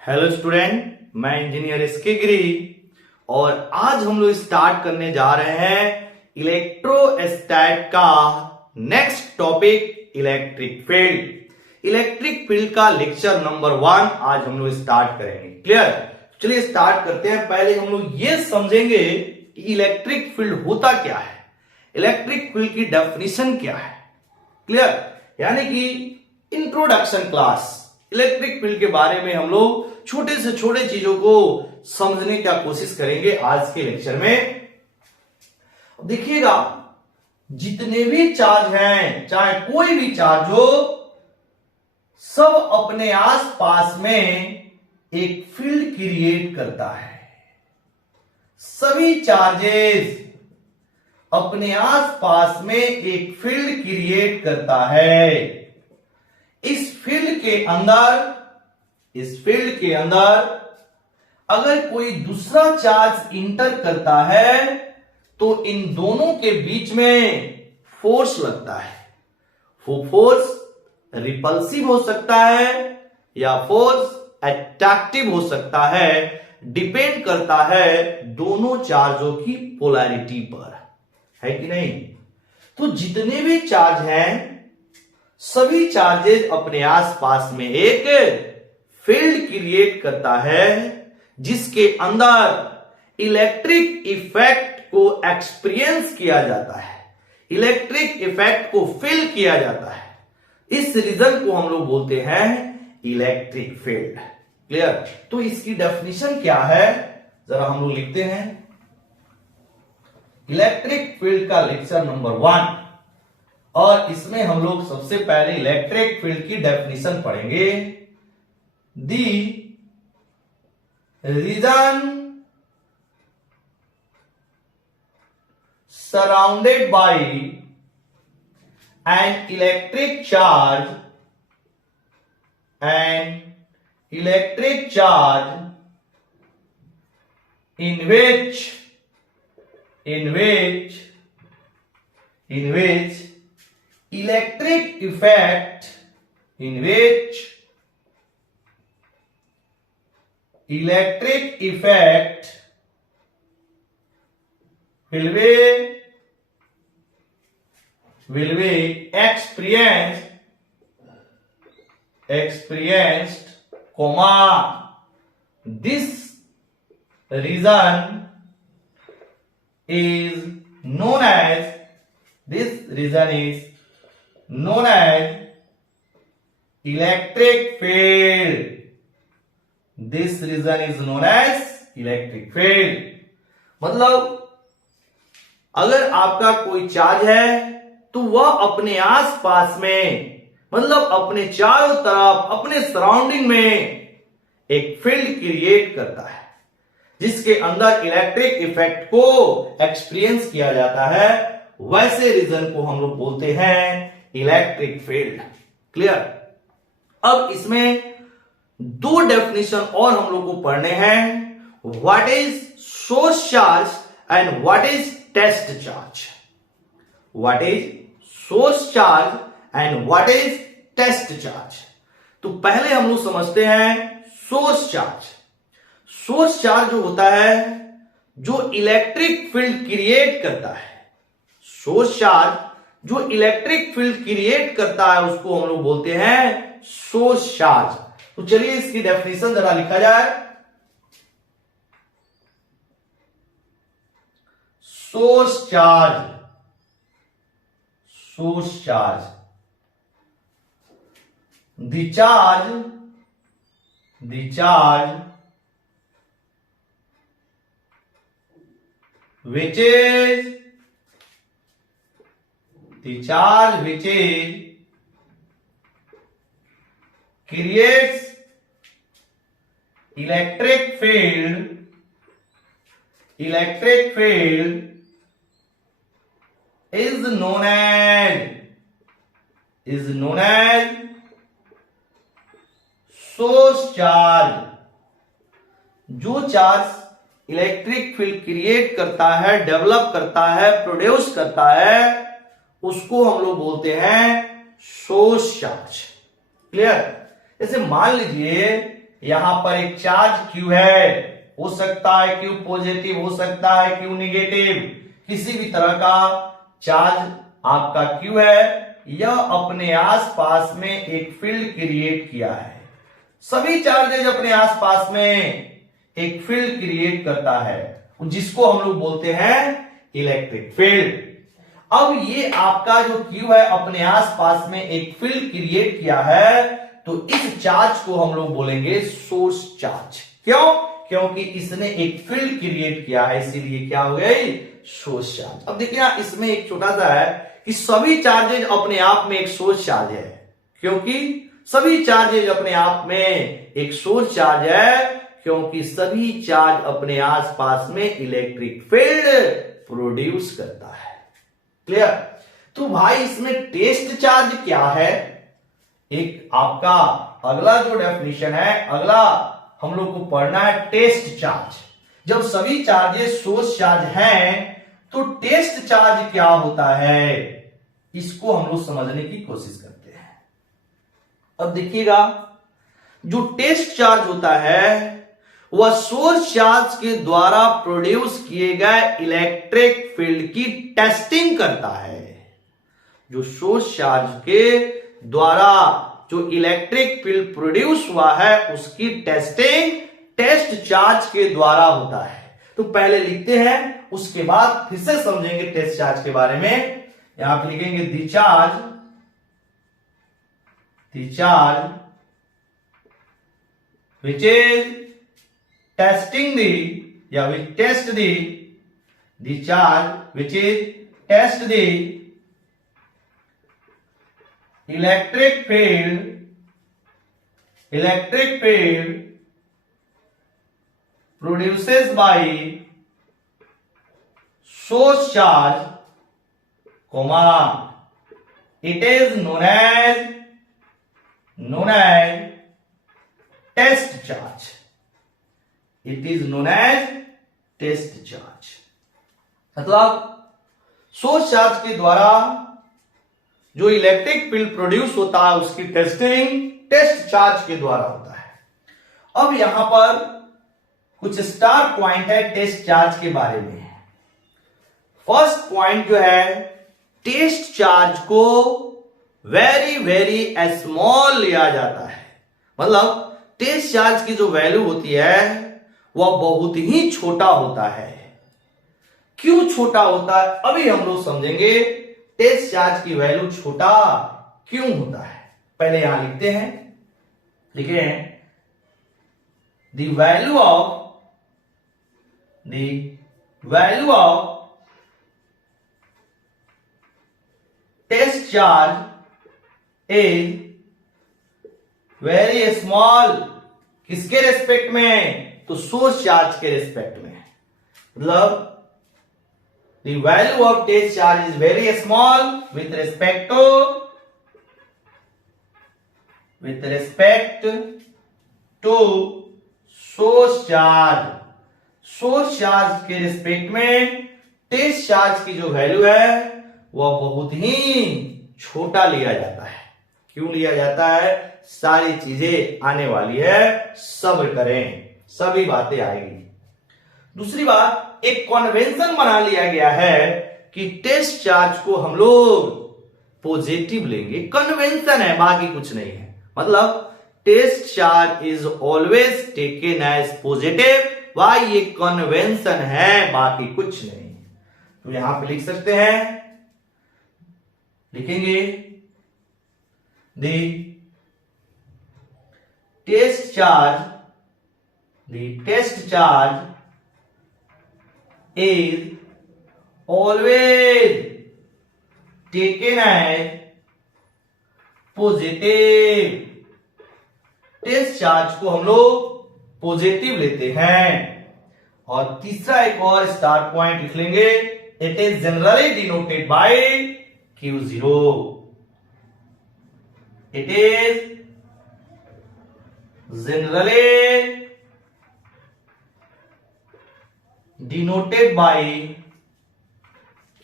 Hello student, मैं engineer SK गिरी और आज हम लोग स्टार्ट करने जा रहे हैं इलेक्ट्रोस्टैट का next topic electric field. Electric field का लेक्चर नंबर 1 आज हम लोग स्टार्ट करेंगे। क्लियर? चलिए स्टार्ट करते हैं। पहले हम लोग ये समझेंगे कि इलेक्ट्रिक फील्ड होता क्या है, इलेक्ट्रिक फील्ड की डेफिनेशन क्या है। क्लियर? यानी कि इंट्रोडक्शन क्लास इलेक्ट्रिक फील्ड के बारे में हम लोग छोटे से छोटे चीजों को समझने की कोशिश करेंगे आज के लेक्चर में। देखिएगा, जितने भी चार्ज हैं, चाहे कोई भी चार्ज हो, सब अपने आसपास में एक फील्ड क्रिएट करता है। सभी चार्जेस अपने आसपास में एक फील्ड क्रिएट करता है। इस फील्ड के अंदर अगर कोई दूसरा चार्ज इंटर करता है तो इन दोनों के बीच में फोर्स लगता है। वो फोर्स रिपल्सिव हो सकता है या फोर्स अट्रैक्टिव हो सकता है, डिपेंड करता है दोनों चार्जों की पोलैरिटी पर, है कि नहीं। तो जितने भी चार्ज हैं, सभी चार्जेस अपने आसपास में एक फील्ड क्रिएट करता है जिसके अंदर इलेक्ट्रिक इफेक्ट को एक्सपीरियंस किया जाता है, इलेक्ट्रिक इफेक्ट को फील किया जाता है। इस रीजन को हम लोग बोलते हैं इलेक्ट्रिक फील्ड। क्लियर? तो इसकी डेफिनेशन क्या है जरा हम लोग लिखते हैं। इलेक्ट्रिक फील्ड का लेक्चर नंबर 1 और इसमें हम लोग सबसे पहले इलेक्ट्रिक फील्ड की डेफिनेशन पढ़ेंगे। The region surrounded by an electric charge in which electric effect will be experienced, this reason is known as electric field. This reason is known as electric field. मतलब अगर आपका कोई charge है तो वह अपने आसपास में, मतलब अपने चारों तरफ, अपने सराउंडिंग में एक फील्ड क्रिएट करता है जिसके अंदर इलेक्ट्रिक इफेक्ट को एक्सपीरियंस किया जाता है। वैसे रीजन को हम लोग बोलते हैं इलेक्ट्रिक फील्ड। क्लियर? अब इसमें दो डेफिनेशन और हम लोग को पढ़ने हैं। What is source charge and what is test charge. What is source charge and what is test charge. तो पहले हम लोग समझते हैं सोर्स चार्ज। सोर्स चार्ज जो होता है, जो इलेक्ट्रिक फील्ड क्रिएट करता है, सोर्स चार्ज जो इलेक्ट्रिक फील्ड क्रिएट करता है उसको हम लोग बोलते हैं सोर्स चार्ज। तो चलिए इसकी डेफिनेशन जरा लिखा जाए। Source charge the charge which is creates electric field is known as source charge. जो चार्ज इलेक्ट्रिक फील्ड क्रिएट करता है, डेवलप करता है, प्रोड्यूस करता है, उसको हम लोग बोलते हैं सोर्स चार्ज। क्लियर? जैसे मान लीजिए यहां पर एक चार्ज Q है, हो सकता है Q पॉजिटिव, हो सकता है Q निगेटिव, किसी भी तरह का चार्ज आपका Q है, यह अपने आसपास में एक फील्ड क्रिएट किया है। सभी चार्जेज अपने आसपास में एक फील्ड क्रिएट करता है जिसको हम लोग बोलते हैं इलेक्ट्रिक फील्ड। अब ये आपका जो Q है अपने आसपास में एक फील्ड क्रिएट किया है, तो इस चार्ज को हम लोग बोलेंगे सोर्स चार्ज। क्यों? क्योंकि इसने एक फील्ड क्रिएट किया है, इसीलिए क्या हो गई? Source charge. अब देखिए इसमें एक छोटा सा है कि सभी चार्जेज अपने आप में एक सोर्स चार्ज है, क्योंकि सभी चार्जेज अपने आप में एक सोर्स चार्ज है, क्योंकि सभी चार्ज अपने आसपास में इलेक्ट्रिक फील्ड प्रोड्यूस करता है। क्लियर? तो भाई इसमें टेस्ट चार्ज क्या है? एक आपका अगला जो डेफिनेशन है, अगला हम लोग को पढ़ना है टेस्ट चार्ज। जब सभी चार्जेस सोर्स चार्ज हैं तो टेस्ट चार्ज क्या होता है, इसको हम लोग समझने की कोशिश करते हैं। अब देखिएगा, जो टेस्ट चार्ज होता है वह सोर्स चार्ज के द्वारा प्रोड्यूस किए गए इलेक्ट्रिक फील्ड की टेस्टिंग करता है। जो सोर्स चार्ज के द्वारा जो इलेक्ट्रिक फील्ड प्रोड्यूस हुआ है उसकी टेस्टिंग टेस्ट चार्ज के द्वारा होता है। तो पहले लिखते हैं, उसके बाद फिर से समझेंगे टेस्ट चार्ज के बारे में। यहां पे लिखेंगे the charge which is testing which test the charge which is test the electric field produces by source charge, it is known as test charge. It is known as test charge. मतलब source charge के द्वारा जो electric field produce होता है उसकी testing test charge के द्वारा होता है। अब यहां पर कुछ स्टार पॉइंट है टेस्ट चार्ज के बारे में। फर्स्ट पॉइंट जो है, टेस्ट चार्ज को वेरी वेरी स्मॉल लिया जाता है। मतलब टेस्ट चार्ज की जो वैल्यू होती है वह बहुत ही छोटा होता है। क्यों छोटा होता है अभी हम लोग समझेंगे। टेस्ट चार्ज की वैल्यू छोटा क्यों होता है, पहले यहां लिखते हैं। लिखे हैं the value of test charge is very small. किसके रेस्पेक्ट में? तो सोर्स चार्ज के रेस्पेक्ट में। मतलब the value of test charge is very small with respect to source charge. Source charge के रिस्पेक्ट में टेस्ट चार्ज की जो वैल्यू है वह बहुत ही छोटा लिया जाता है। क्यों लिया जाता है? सारी चीजें आने वाली है, सब्र करें, सभी बातें आएगी। दूसरी बात, एक कन्वेंशन बना लिया गया है कि टेस्ट चार्ज को हम लोग पॉजिटिव लेंगे। कन्वेंशन है, बाकी कुछ नहीं है। मतलब test charge is always taken as positive. Why? ये कन्वेंशन है, बाकी कुछ नहीं। तो यहां पे लिख सकते हैं, लिखेंगे the test charge is always taken as positive. Test charge को हम लोग पॉजिटिव लेते हैं। और तीसरा एक और स्टार पॉइंट लिख लेंगे, it is generally denoted by Q0। It is generally denoted by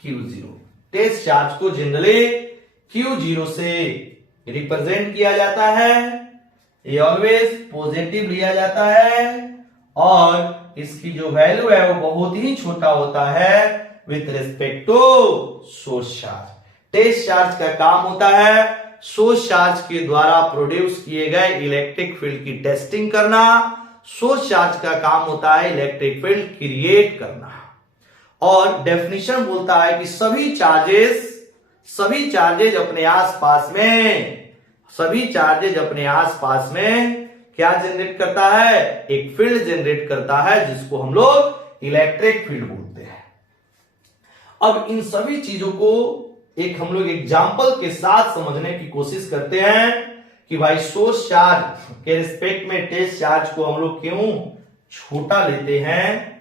Q0। Test charge को जनरली Q0 से रिप्रेजेंट किया जाता है। ये ऑलवेज पॉजिटिव लिया जाता है और इसकी जो वैल्यू है वो बहुत ही छोटा होता है with respect to source charge. Test charge का काम होता है सोर्स चार्ज के द्वारा प्रोड्यूस किए गए इलेक्ट्रिक फील्ड की टेस्टिंग करना। सोर्स चार्ज का काम होता है इलेक्ट्रिक फील्ड क्रिएट करना। और डेफिनेशन बोलता है कि सभी चार्जेज अपने आसपास में क्या जनरेट करता है, एक फील्ड जनरेट करता है जिसको हम लोग इलेक्ट्रिक फील्ड बोलते हैं। अब इन सभी चीजों को एक हम लोग एग्जांपल के साथ समझने की कोशिश करते हैं कि भाई सोर्स चार्ज के रिस्पेक्ट में टेस्ट चार्ज को हम लोग क्यों छोटा लेते हैं।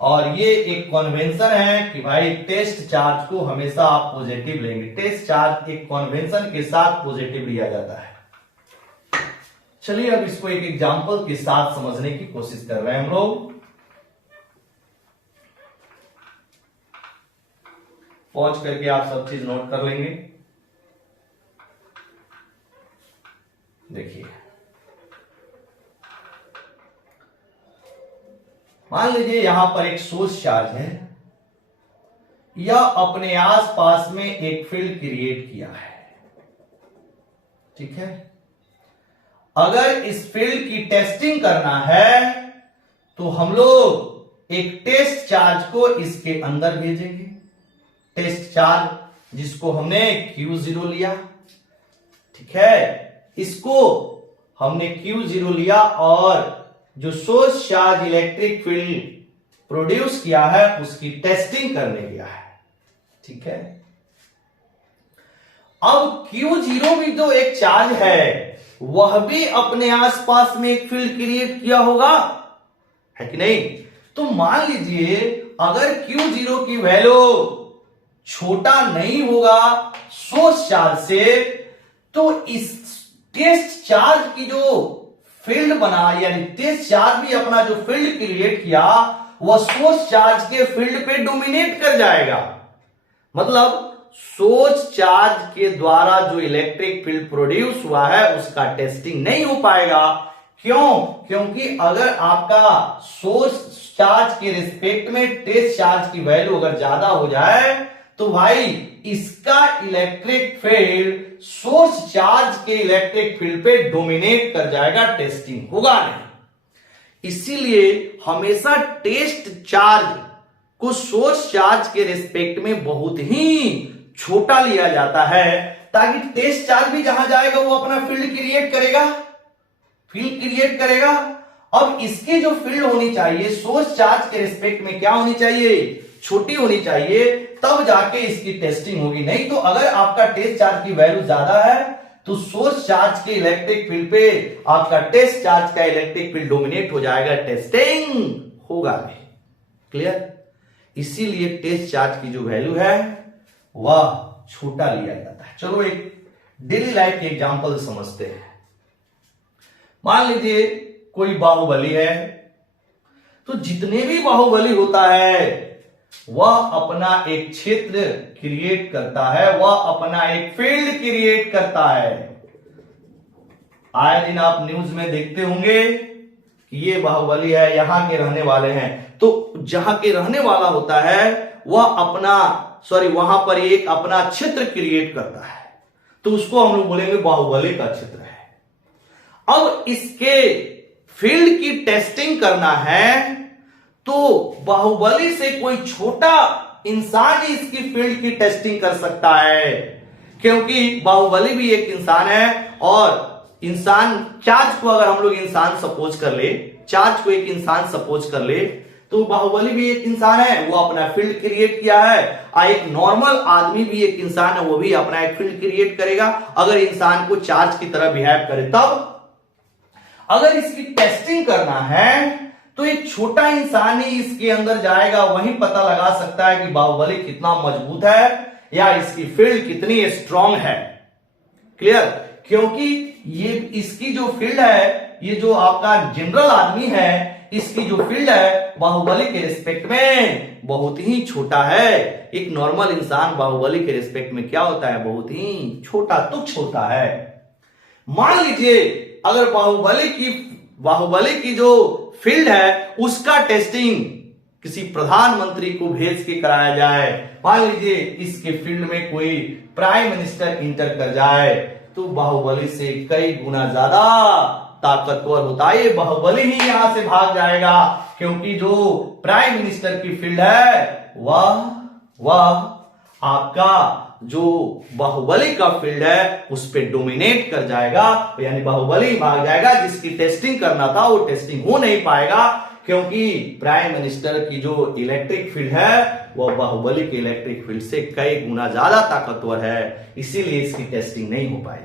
और ये एक कन्वेंशन है कि भाई टेस्ट चार्ज को हमेशा आप पॉजिटिव लेंगे। टेस्ट चार्ज एक कन्वेंशन के साथ पॉजिटिव लिया जाता है। चलिए अब इसको एक एग्जांपल के साथ समझने की कोशिश कर रहे हैं हम लोग। पॉज करके आप सब चीज नोट कर लेंगे। देखिए, मान लीजिए यहां पर एक सोर्स चार्ज है, यह अपने आसपास में एक फील्ड क्रिएट किया है। ठीक है, अगर इस फील्ड की टेस्टिंग करना है तो हम लोग एक टेस्ट चार्ज को इसके अंदर भेजेंगे। टेस्ट चार्ज जिसको हमने Q0 लिया, ठीक है, इसको हमने Q0 लिया और जो source charge electric field produce किया है उसकी टेस्टिंग करने गया है। ठीक है, अब Q0 भी तो एक चार्ज है, वह भी अपने आसपास में एक फील्ड क्रिएट किया होगा, है कि नहीं। तो मान लीजिए अगर Q0 की वैल्यू छोटा नहीं होगा सोर्स चार्ज से, तो इस टेस्ट चार्ज की जो फील्ड बना, यानी टेस्ट चार्ज भी अपना जो फील्ड क्रिएट किया वह सोर्स चार्ज के फील्ड पे डोमिनेट कर जाएगा। मतलब सोर्स चार्ज के द्वारा जो इलेक्ट्रिक फील्ड प्रोड्यूस हुआ है उसका टेस्टिंग नहीं हो पाएगा। क्यों? क्योंकि अगर आपका सोर्स चार्ज के रिस्पेक्ट में टेस्ट चार्ज की वैल्यू अगर ज्यादा हो जाए तो भाई इसका इलेक्ट्रिक फील्ड सोर्स चार्ज के इलेक्ट्रिक फील्ड पे डोमिनेट कर जाएगा, टेस्टिंग होगा नहीं। इसीलिए हमेशा टेस्ट चार्ज को सोर्स चार्ज के रिस्पेक्ट में बहुत ही छोटा लिया जाता है, ताकि टेस्ट चार्ज भी जहां जाएगा वो अपना फील्ड क्रिएट करेगा। अब इसकी जो फील्ड होनी चाहिए सोर्स चार्ज के रिस्पेक्ट में क्या होनी चाहिए, छोटी होनी चाहिए, तब जाके इसकी टेस्टिंग होगी। नहीं तो अगर आपका टेस्ट चार्ज की वैल्यू ज्यादा है तो सोर्स चार्ज के इलेक्ट्रिक फील्ड पे आपका टेस्ट चार्ज का इलेक्ट्रिक फील्ड डोमिनेट हो जाएगा, टेस्टिंग होगा नहीं। क्लियर? इसीलिए टेस्ट चार्ज की जो वैल्यू है वह छोटा लिया जाता है। चलो एक डेली लाइफ के एग्जांपल समझते हैं। मान लीजिए कोई बाहुबली है, तो जितने भी बाहुबली होता है वह अपना एक क्षेत्र क्रिएट करता है, वह अपना एक फील्ड क्रिएट करता है। आए दिन आप न्यूज में देखते होंगे कि ये बाहुबली है, यहां के रहने वाले हैं, तो जहां के रहने वाला होता है वह वहां पर एक अपना क्षेत्र क्रिएट करता है, तो उसको हम लोग बोलेंगे बाहुबली का क्षेत्र है। अब इसके फील्ड की टेस्टिंग करना है तो बाहुबली से कोई छोटा इंसान ही इसकी फील्ड की टेस्टिंग कर सकता है, क्योंकि बाहुबली भी एक इंसान है। और इंसान चार्ज को अगर हम लोग इंसान सपोज कर ले, चार्ज को एक इंसान सपोज कर ले, तो बाहुबली भी एक इंसान है, वो अपना फील्ड क्रिएट किया है। एक नॉर्मल आदमी भी एक इंसान है, वो भी अपना एक फील्ड क्रिएट करेगा अगर इंसान को चार्ज की तरह बिहेव करे। तब अगर इसकी टेस्टिंग करना है तो एक छोटा इंसान ही इसके अंदर जाएगा, वही पता लगा सकता है कि बाहुबली कितना मजबूत है या इसकी फील्ड कितनी स्ट्रांग है। क्लियर? क्योंकि ये इसकी जो फील्ड है, ये जो आपका जनरल आदमी है, इसकी जो फील्ड है बाहुबली के रिस्पेक्ट में बहुत ही छोटा है। एक नॉर्मल इंसान बाहुबली के रिस्पेक्ट में क्या होता है, बहुत ही छोटा, तुच्छ होता है। मान लीजिए अगर बाहुबली की जो फील्ड है उसका टेस्टिंग किसी प्रधानमंत्री को भेज के कराया जाए, मान लीजिए इसके फील्ड में कोई प्राइम मिनिस्टर इंटर कर जाए, तो बाहुबली से कई गुना ज्यादा ताकतवर होता है। ये बाहुबली ही यहां से भाग जाएगा, क्योंकि जो प्राइम मिनिस्टर की फील्ड है वह आपका जो बाहुबली का फील्ड है उस पे डोमिनेट कर जाएगा, यानी बाहुबली भाग जाएगा। जिसकी टेस्टिंग करना था वो टेस्टिंग हो नहीं पाएगा, क्योंकि प्राइम मिनिस्टर की जो इलेक्ट्रिक फील्ड है वह बाहुबली के इलेक्ट्रिक फील्ड से कई गुना ज्यादा ताकतवर है, इसीलिए इसकी टेस्टिंग नहीं हो पाएगी।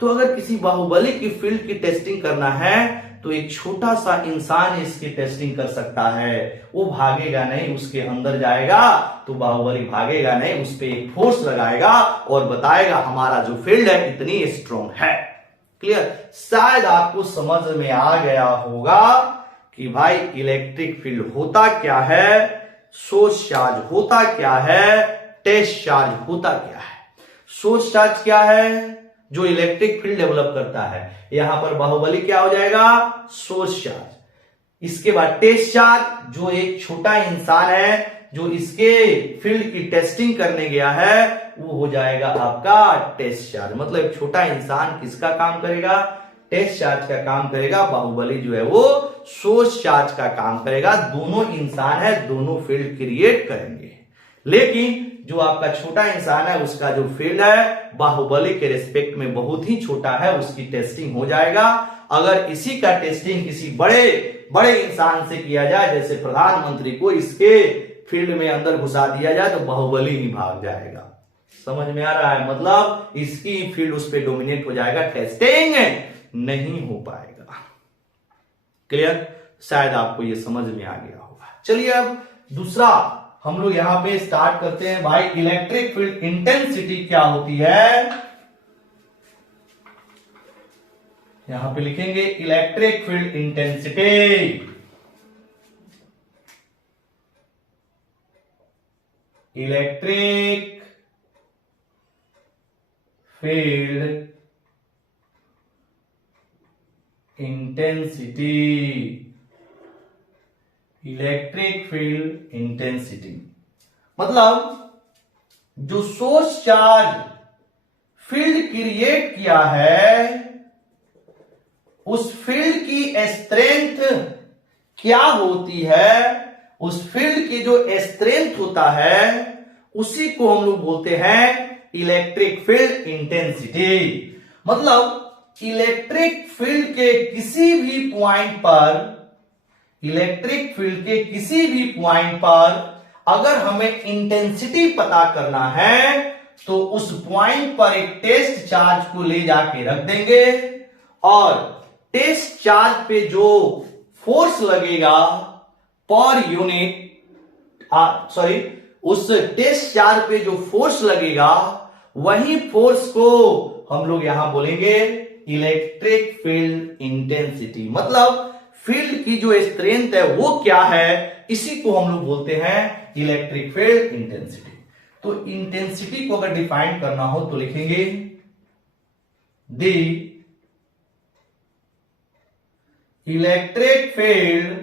तो अगर किसी बाहुबली की फील्ड की टेस्टिंग करना है तो एक छोटा सा इंसान इसकी टेस्टिंग कर सकता है। वो भागेगा नहीं, उसके अंदर जाएगा तो बाहुबली भागेगा नहीं, उस पर एक फोर्स लगाएगा और बताएगा हमारा जो फील्ड है इतनी स्ट्रॉन्ग है। क्लियर? शायद आपको समझ में आ गया होगा कि भाई इलेक्ट्रिक फील्ड होता क्या है, सोर्स चार्ज होता क्या है, टेस्ट चार्ज होता क्या है। सोर्स चार्ज क्या है? जो इलेक्ट्रिक फील्ड डेवलप करता है। यहां पर बाहुबली क्या हो जाएगा? Source charge. इसके बाद टेस्ट चार्ज, जो एक छोटा इंसान है जो इसके फील्ड की टेस्टिंग करने गया है, वो हो जाएगा आपका टेस्ट चार्ज। मतलब एक छोटा इंसान किसका काम करेगा? टेस्ट चार्ज का काम करेगा। बाहुबली जो है वो सोर्स चार्ज का काम करेगा। दोनों इंसान है, दोनों फील्ड क्रिएट करेंगे, लेकिन जो आपका छोटा इंसान है उसका जो फील्ड है बाहुबली के रिस्पेक्ट में बहुत ही छोटा है, उसकी टेस्टिंग हो जाएगा। अगर इसी का टेस्टिंग किसी बड़े इंसान से किया जाए, जैसे प्रधानमंत्री को इसके फील्ड में अंदर घुसा दिया जाए, तो बाहुबली ही भाग जाएगा। समझ में आ रहा है? मतलब इसकी फील्ड उस पर डोमिनेट हो जाएगा, टेस्टिंग नहीं हो पाएगा। क्लियर? शायद आपको यह समझ में आ गया होगा। चलिए अब दूसरा हम लोग यहां पे स्टार्ट करते हैं। भाई इलेक्ट्रिक फील्ड इंटेंसिटी क्या होती है? यहां पे लिखेंगे electric field intensity. Electric field intensity, electric field intensity मतलब जो सोर्स चार्ज फील्ड क्रिएट किया है उस फील्ड की स्ट्रेंथ क्या होती है, उस फील्ड की जो स्ट्रेंथ होता है उसी को हम लोग बोलते हैं इलेक्ट्रिक फील्ड इंटेंसिटी। मतलब इलेक्ट्रिक फील्ड के किसी भी पॉइंट पर, इलेक्ट्रिक फील्ड के किसी भी पॉइंट पर अगर हमें इंटेंसिटी पता करना है तो उस पॉइंट पर एक टेस्ट चार्ज को ले जाके रख देंगे और टेस्ट चार्ज पे जो फोर्स लगेगा पर यूनिट, उस टेस्ट चार्ज पे जो फोर्स लगेगा वही फोर्स को हम लोग यहां बोलेंगे इलेक्ट्रिक फील्ड इंटेंसिटी। मतलब फील्ड की जो स्ट्रेंथ है वो क्या है, इसी को हम लोग बोलते हैं इलेक्ट्रिक फील्ड इंटेंसिटी। तो इंटेंसिटी को अगर डिफाइन करना हो तो लिखेंगे the electric field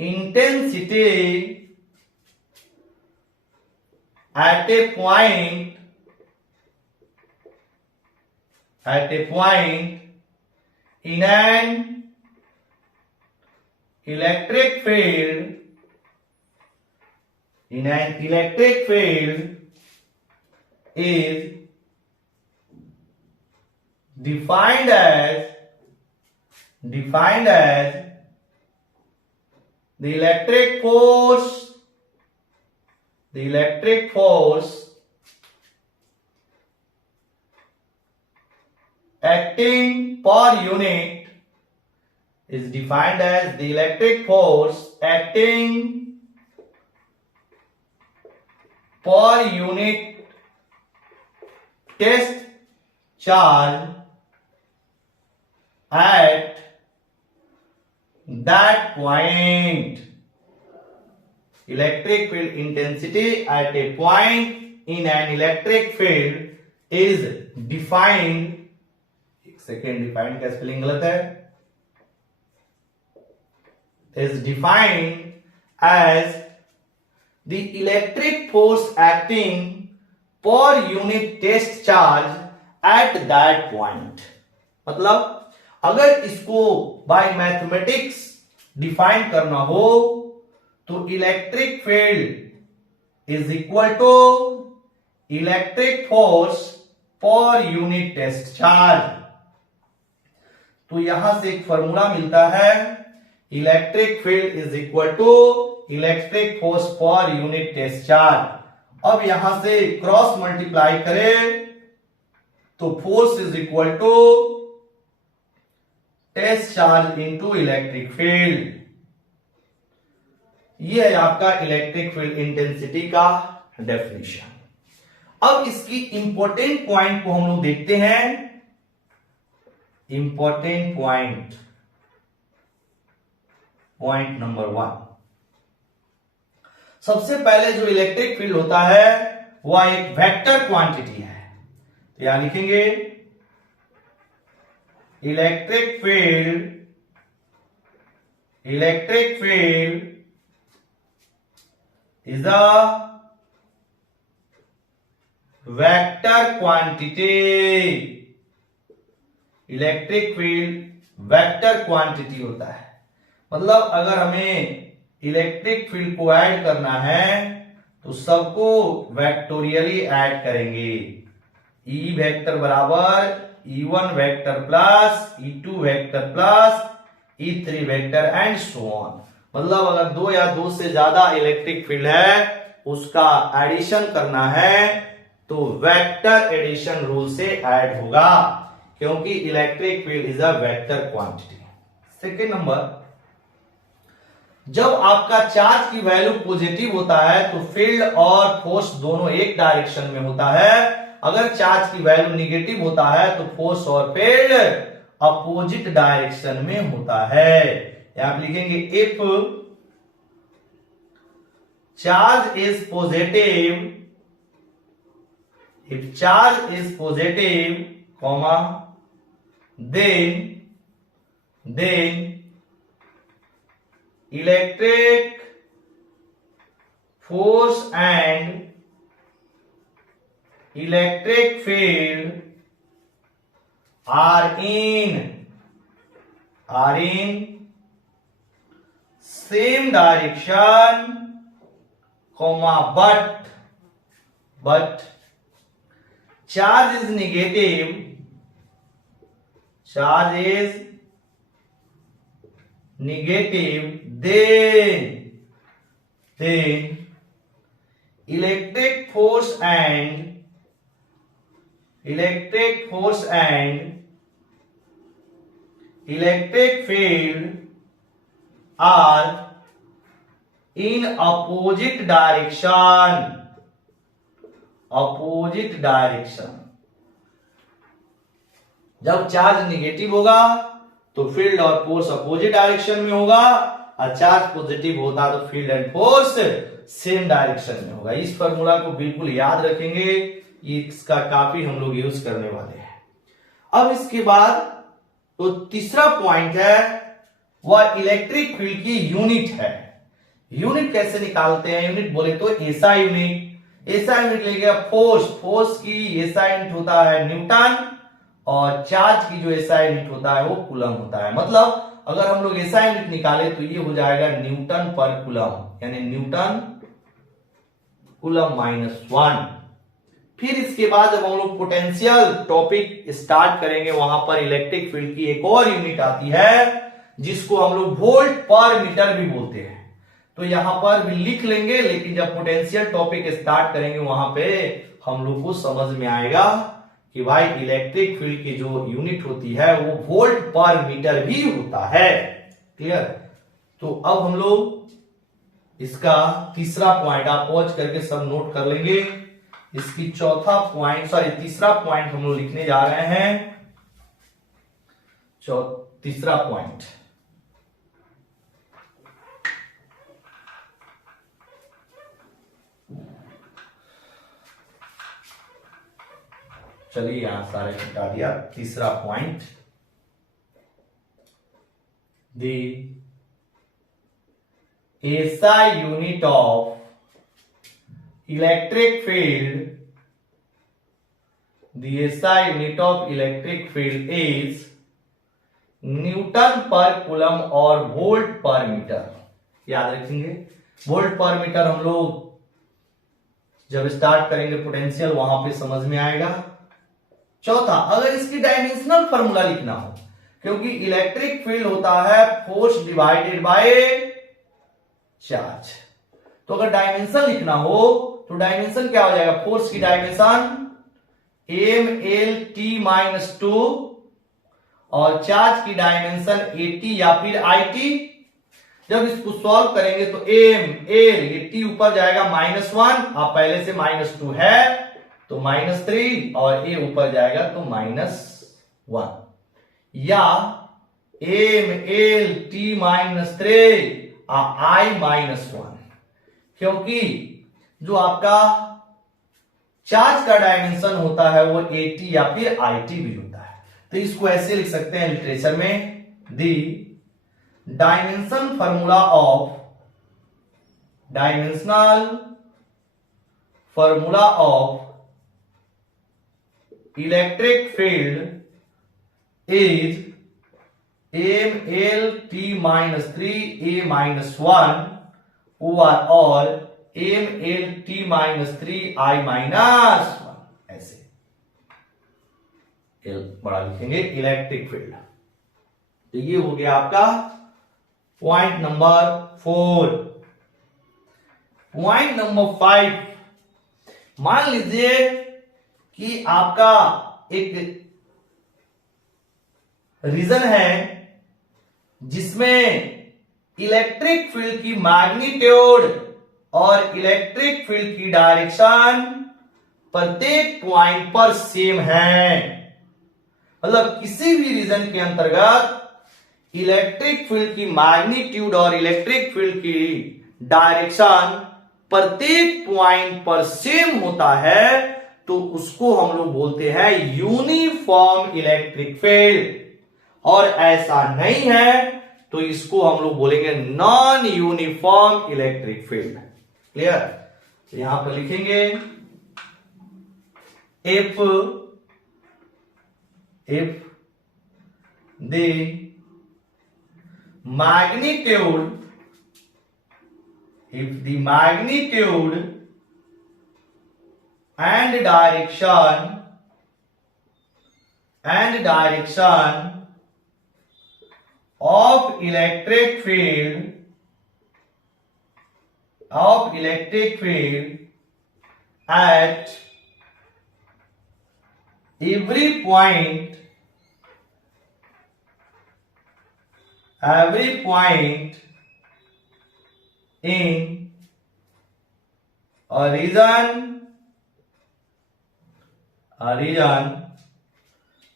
intensity at a point in an electric field is defined as the electric force acting per unit is defined as the electric force acting per unit test charge at that point. Electric field intensity at a point in an electric field is defined second defined का spelling गलत है, is defined as the electric force acting per unit test charge at that point. मतलब अगर इसको by mathematics define करना हो तो electric field is equal to electric force per unit test charge. तो यहां से एक फॉर्मूला मिलता है, electric field is equal to electric force per unit test charge. अब यहां से क्रॉस मल्टीप्लाई करें तो force is equal to test charge into electric field. ये है आपका इलेक्ट्रिक फील्ड इंटेंसिटी का डेफिनेशन। अब इसकी इंपॉर्टेंट पॉइंट को हम लोग देखते हैं। इंपॉर्टेंट पॉइंट नंबर 1, सबसे पहले जो इलेक्ट्रिक फील्ड होता है वह एक वेक्टर क्वांटिटी है। तो यहां लिखेंगे electric field is a vector quantity। Electric field vector quantity होता है। मतलब अगर हमें इलेक्ट्रिक फील्ड को ऐड करना है तो सबको वेक्टोरियली ऐड करेंगे। ई वेक्टर बराबर E1 vector plus E2 vector plus E3 vector and so on. मतलब अगर 2 या 2 से ज्यादा इलेक्ट्रिक फील्ड है उसका एडिशन करना है तो वेक्टर एडिशन रूल से ऐड होगा, क्योंकि electric field is a vector quantity. Second number, जब आपका चार्ज की वैल्यू पॉजिटिव होता है तो फील्ड और फोर्स दोनों एक डायरेक्शन में होता है। अगर चार्ज की वैल्यू निगेटिव होता है तो फोर्स और फील्ड अपोजिट डायरेक्शन में होता है। यहां आप लिखेंगे if charge is positive comma then electric force and electric field are in same direction, comma, but charge is negative, then electric force and electric field are in opposite direction। जब charge negative होगा तो field और force opposite direction में होगा, और charge positive होता तो field and force same direction में होगा। इस फॉर्मूला को बिल्कुल याद रखेंगे, इसका काफी हम लोग यूज करने वाले हैं। अब इसके बाद तो तीसरा पॉइंट है वह इलेक्ट्रिक फील्ड की यूनिट है। यूनिट कैसे निकालते हैं? यूनिट बोले तो एसआई यूनिट लेंगे। फोर्स की एसआई यूनिट होता है न्यूटन, और चार्ज की जो एसआई यूनिट होता है वो कूलम होता है। मतलब अगर हम लोग एसआई यूनिट निकाले तो ये हो जाएगा न्यूटन पर कूलम, यानी न्यूटन कूलम -1। फिर इसके बाद जब हम लोग पोटेंशियल टॉपिक स्टार्ट करेंगे वहां पर इलेक्ट्रिक फील्ड की एक और यूनिट आती है जिसको हम लोग वोल्ट पर मीटर भी बोलते हैं। तो यहां पर भी लिख लेंगे, लेकिन जब पोटेंशियल टॉपिक स्टार्ट करेंगे वहां पे हम लोग को समझ में आएगा कि भाई इलेक्ट्रिक फील्ड की जो यूनिट होती है वो वोल्ट पर मीटर भी होता है। क्लियर? तो अब हम लोग इसका तीसरा पॉइंट आप पॉज करके सब नोट कर लेंगे। इसकी तीसरा पॉइंट हम लोग लिखने जा रहे हैं। तीसरा पॉइंट, चलिए यहां सारे हटा दिया। तीसरा point the SI unit of electric field, the SI unit of electric field is Newton पर कूलम और वोल्ट पर मीटर। याद रखेंगे, वोल्ट पर मीटर हम लोग जब स्टार्ट करेंगे पोटेंशियल वहां पे समझ में आएगा। चौथा, अगर इसकी डायमेंशनल फॉर्मूला लिखना हो, क्योंकि इलेक्ट्रिक फील्ड होता है फोर्स डिवाइडेड बाय चार्ज, तो अगर डायमेंशन लिखना हो तो डायमेंशन क्या हो जाएगा, फोर्स की डायमेंशन MLT-2 और चार्ज की डायमेंशन AT या फिर IT। जब इसको सॉल्व करेंगे तो ML ये T ऊपर जाएगा -1, आप पहले से -2 है तो -3, और A ऊपर जाएगा तो -1, या MLT-3 I-1, क्योंकि जो आपका चार्ज का डायमेंशन होता है वो AT या फिर IT भी होता है। तो इसको ऐसे लिख सकते हैं लिटरेचर में, the dimensional formula of electric field is MLT-3 A-1 और MLT-3 I-1, ऐसे L बड़ा लिखेंगे इलेक्ट्रिक फील्ड। तो ये हो गया आपका पॉइंट नंबर 4। पॉइंट नंबर 5, मान लीजिए कि आपका एक रीजन है जिसमें इलेक्ट्रिक फील्ड की मैग्नीट्यूड और इलेक्ट्रिक फील्ड की डायरेक्शन प्रत्येक पॉइंट पर सेम है। मतलब किसी भी रीजन के अंतर्गत इलेक्ट्रिक फील्ड की मैग्नीट्यूड और इलेक्ट्रिक फील्ड की डायरेक्शन प्रत्येक पॉइंट पर सेम होता है, तो उसको हम लोग बोलते हैं यूनिफॉर्म इलेक्ट्रिक फील्ड। और ऐसा नहीं है तो इसको हम लोग बोलेंगे non uniform electric field. Clear? तो यहां पर लिखेंगे if the magnitude and direction of electric field at every point in a region,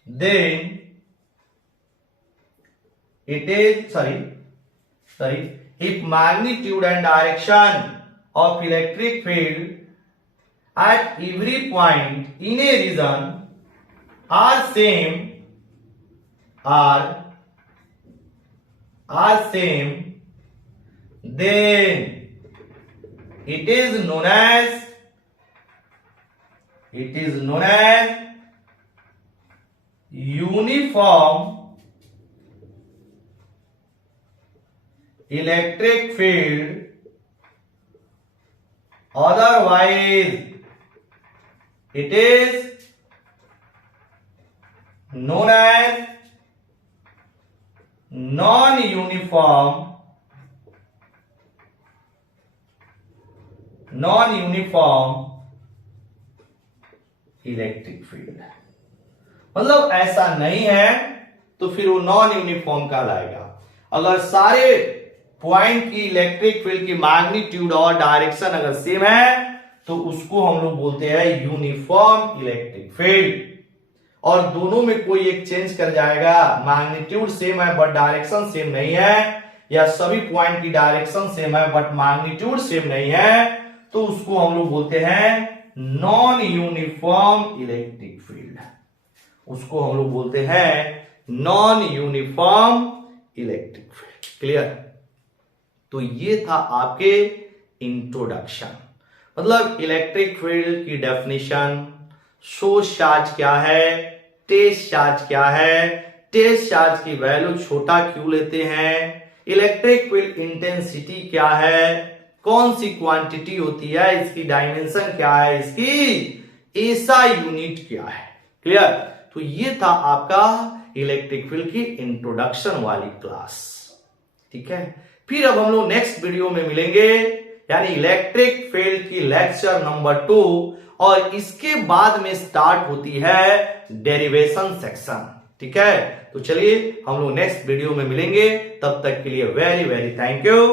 then it is if magnitude and direction of electric field at every point in a region are same, then it is known as uniform electric field, otherwise it is known as non-uniform electric field. मतलब ऐसा नहीं है तो फिर वो non uniform कहलाएगा। अगर सारे पॉइंट की इलेक्ट्रिक फील्ड की मैग्नीट्यूड और डायरेक्शन अगर सेम है तो उसको हम लोग बोलते हैं यूनिफॉर्म इलेक्ट्रिक फील्ड। और दोनों में कोई एक चेंज कर जाएगा, मैग्नीट्यूड सेम है बट डायरेक्शन सेम नहीं है, या सभी पॉइंट की डायरेक्शन सेम है बट मैग्नीट्यूड सेम नहीं है, तो उसको हम लोग बोलते हैं नॉन यूनिफॉर्म इलेक्ट्रिक फील्ड। उसको हम लोग बोलते हैं non uniform electric field. Clear? तो ये था आपके इंट्रोडक्शन, मतलब इलेक्ट्रिक फील्ड की डेफिनेशन, सोर्स चार्ज क्या है, टेस्ट चार्ज क्या है, टेस्ट चार्ज की वैल्यू छोटा क्यों लेते हैं, इलेक्ट्रिक फील्ड इंटेंसिटी क्या है, कौन सी क्वांटिटी होती है, इसकी डायमेंशन क्या है, इसकी एसआई यूनिट क्या है। क्लियर? तो ये था आपका इलेक्ट्रिक फील्ड की इंट्रोडक्शन वाली क्लास। ठीक है, फिर अब हम लोग नेक्स्ट वीडियो में मिलेंगे, यानी इलेक्ट्रिक फील्ड की लेक्चर नंबर 2, और इसके बाद में स्टार्ट होती है डेरिवेशन सेक्शन। ठीक है, तो चलिए हम लोग नेक्स्ट वीडियो में मिलेंगे, तब तक के लिए वेरी वेरी थैंक यू।